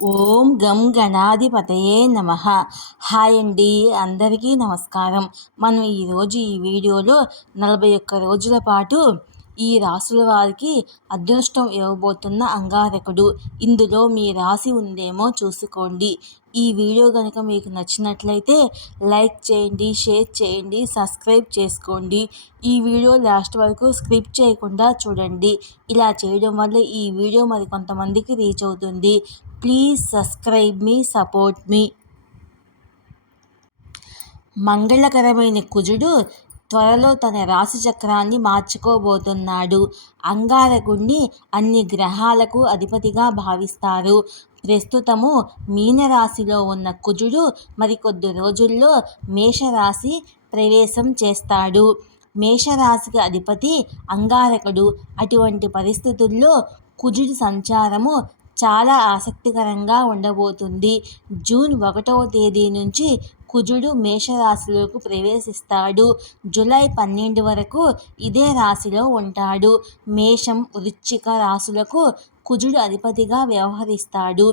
ఓం గం గణాధిపతయే నమః. హాయ్ అండి, అందరికీ నమస్కారం. మనం ఈరోజు ఈ వీడియోలో 41 రోజుల పాటు ఈ రాసుల వారికి అదృష్టం ఇవ్వబోతున్న అంగారకుడు. ఇందులో మీ రాశి ఉందేమో చూసుకోండి. ఈ వీడియో కనుక మీకు నచ్చినట్లయితే లైక్ చేయండి, షేర్ చేయండి, సబ్స్క్రైబ్ చేసుకోండి. ఈ వీడియో లాస్ట్ వరకు స్కిప్ చేయకుండా చూడండి. ఇలా చేయడం వల్ల ఈ వీడియో మరి కొంతమందికి రీచ్ అవుతుంది. ప్లీజ్ సబ్స్క్రైబ్ మీ, సపోర్ట్ మీ. మంగళకరమైన కుజుడు త్వరలో తన రాశి చక్రాన్ని మార్చుకోబోతున్నాడు. అంగారకుడిని అన్ని గ్రహాలకు అధిపతిగా భావిస్తారు. ప్రస్తుతము మీనరాశిలో ఉన్న కుజుడు మరికొద్ది రోజుల్లో మేషరాశి ప్రవేశం చేస్తాడు. మేషరాశికి అధిపతి అంగారకుడు. అటువంటి పరిస్థితుల్లో కుజుడి సంచారము చాలా ఆసక్తికరంగా ఉండబోతుంది. జూన్ 1వ తేదీ నుంచి కుజుడు మేషరాశిలోకి ప్రవేశిస్తాడు. జూలై 12 వరకు ఇదే రాశిలో ఉంటాడు. మేషం, వృశ్చిక రాశులకు కుజుడు అధిపతిగా వ్యవహరిస్తాడు.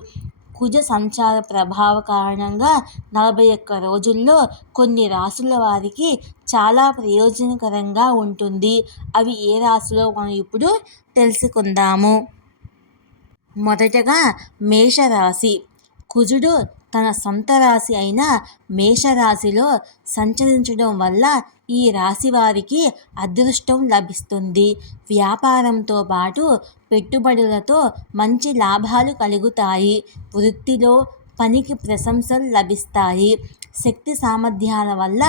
కుజ సంచార ప్రభావ కారణంగా 41 రోజుల్లో కొన్ని రాశుల వారికి చాలా ప్రయోజనకరంగా ఉంటుంది. అవి ఏ రాశిలో మనం ఇప్పుడు తెలుసుకుందాము. మొదటగా మేషరాశి. కుజుడు తన సొంత రాశి అయిన మేషరాశిలో సంచరించడం వల్ల ఈ రాశి వారికి అదృష్టం లభిస్తుంది. వ్యాపారంతో పాటు పెట్టుబడులతో మంచి లాభాలు కలుగుతాయి. వృత్తిలో పనికి ప్రశంసలు లభిస్తాయి. శక్తి సామర్థ్యాల వల్ల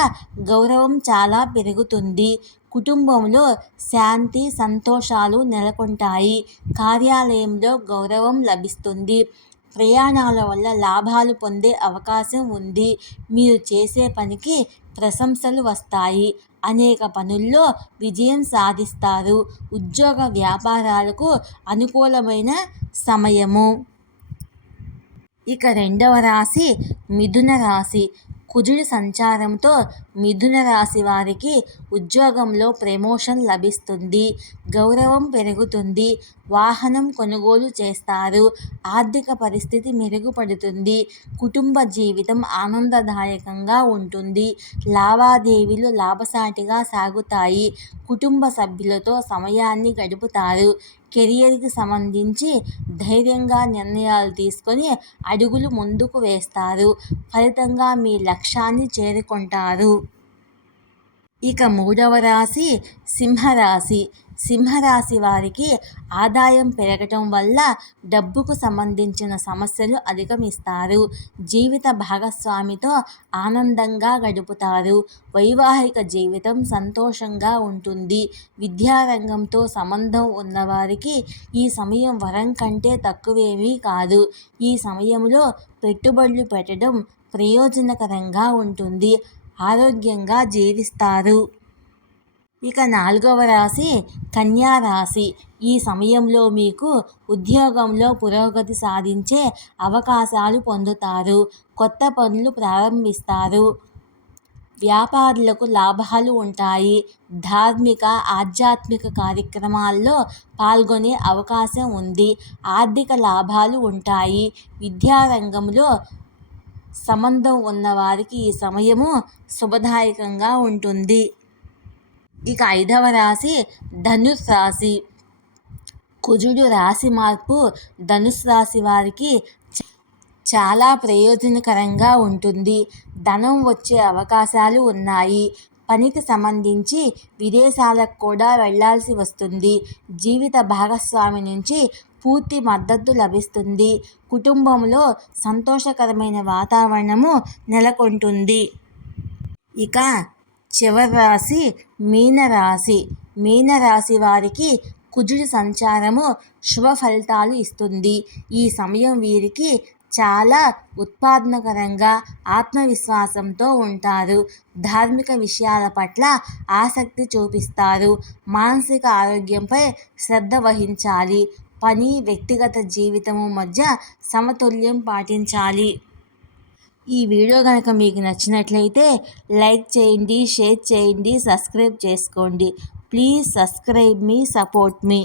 గౌరవం చాలా పెరుగుతుంది. కుటుంబంలో శాంతి, సంతోషాలు నెలకొంటాయి. కార్యాలయంలో గౌరవం లభిస్తుంది. ప్రయాణాల వల్ల లాభాలు పొందే అవకాశం ఉంది. మీరు చేసే పనికి ప్రశంసలు వస్తాయి. అనేక పనుల్లో విజయం సాధిస్తారు. ఉద్యోగ వ్యాపారాలకు అనుకూలమైన సమయము. ఇక రెండవ రాశి మిథున రాశి. కుజుడి సంచారంతో మిథున రాశి వారికి ఉద్యోగంలో ప్రమోషన్ లభిస్తుంది. గౌరవం పెరుగుతుంది. వాహనం కొనుగోలు చేస్తారు. ఆర్థిక పరిస్థితి మెరుగుపడుతుంది. కుటుంబ జీవితం ఆనందదాయకంగా ఉంటుంది. లావాదేవీలు లాభసాటిగా సాగుతాయి. కుటుంబ సభ్యులతో సమయాన్ని గడుపుతారు. కెరియర్కి సంబంధించి ధైర్యంగా నిర్ణయాలు తీసుకొని అడుగులు ముందుకు వేస్తారు. ఫలితంగా మీ లక్ష్యాన్ని చేరుకుంటారు. ఇక మూడవ రాశి సింహరాశి. సింహరాశి వారికి ఆదాయం పెరగటం వల్ల డబ్బుకు సంబంధించిన సమస్యలు అధిగమిస్తారు. జీవిత భాగస్వామితో ఆనందంగా గడుపుతారు. వైవాహిక జీవితం సంతోషంగా ఉంటుంది. విద్యారంగంతో సంబంధం ఉన్నవారికి ఈ సమయం వరం కంటే తక్కువేమీ కాదు. ఈ సమయంలో పెట్టుబడులు పెట్టడం ప్రయోజనకరంగా ఉంటుంది. ఆరోగ్యంగా జీవిస్తారు. ఇక నాలుగవ రాశి కన్యా రాశి. ఈ సమయంలో మీకు ఉద్యోగంలో పురోగతి సాధించే అవకాశాలు పొందుతారు. కొత్త పనులు ప్రారంభిస్తారు. వ్యాపారులకు లాభాలు ఉంటాయి. ధార్మిక, ఆధ్యాత్మిక కార్యక్రమాల్లో పాల్గొనే అవకాశం ఉంది. ఆర్థిక లాభాలు ఉంటాయి. విద్యారంగంలో సంబంధం ఉన్నవారికి ఈ సమయము శుభదాయకంగా ఉంటుంది. ఇక ఐదవ రాశి ధనుసు రాశి. కుజుడు రాశి మార్పు ధనుసు రాశి వారికి చాలా ప్రయోజనకరంగా ఉంటుంది. ధనం వచ్చే అవకాశాలు ఉన్నాయి. పనికి సంబంధించి విదేశాలకు కూడా వెళ్లాల్సి వస్తుంది. జీవిత భాగస్వామి నుంచి పూర్తి మద్దతు లభిస్తుంది. కుటుంబంలో సంతోషకరమైన వాతావరణము నెలకొంటుంది. ఇక చివరి రాశి మీనరాశి. మీనరాశి వారికి కుజుడి సంచారము శుభ ఫలితాలు ఇస్తుంది. ఈ సమయం వీరికి చాలా ఉత్పాదనకరంగా, ఆత్మవిశ్వాసంతో ఉంటారు. ధార్మిక విషయాల పట్ల ఆసక్తి చూపిస్తారు. మానసిక ఆరోగ్యంపై శ్రద్ధ వహించాలి. పని, వ్యక్తిగత జీవితము మధ్య సమతుల్యం పాటించాలి. ఈ వీడియో కనుక మీకు నచ్చినట్లయితే లైక్ చేయండి, షేర్ చేయండి, సబ్స్క్రైబ్ చేసుకోండి. Please subscribe me, support me.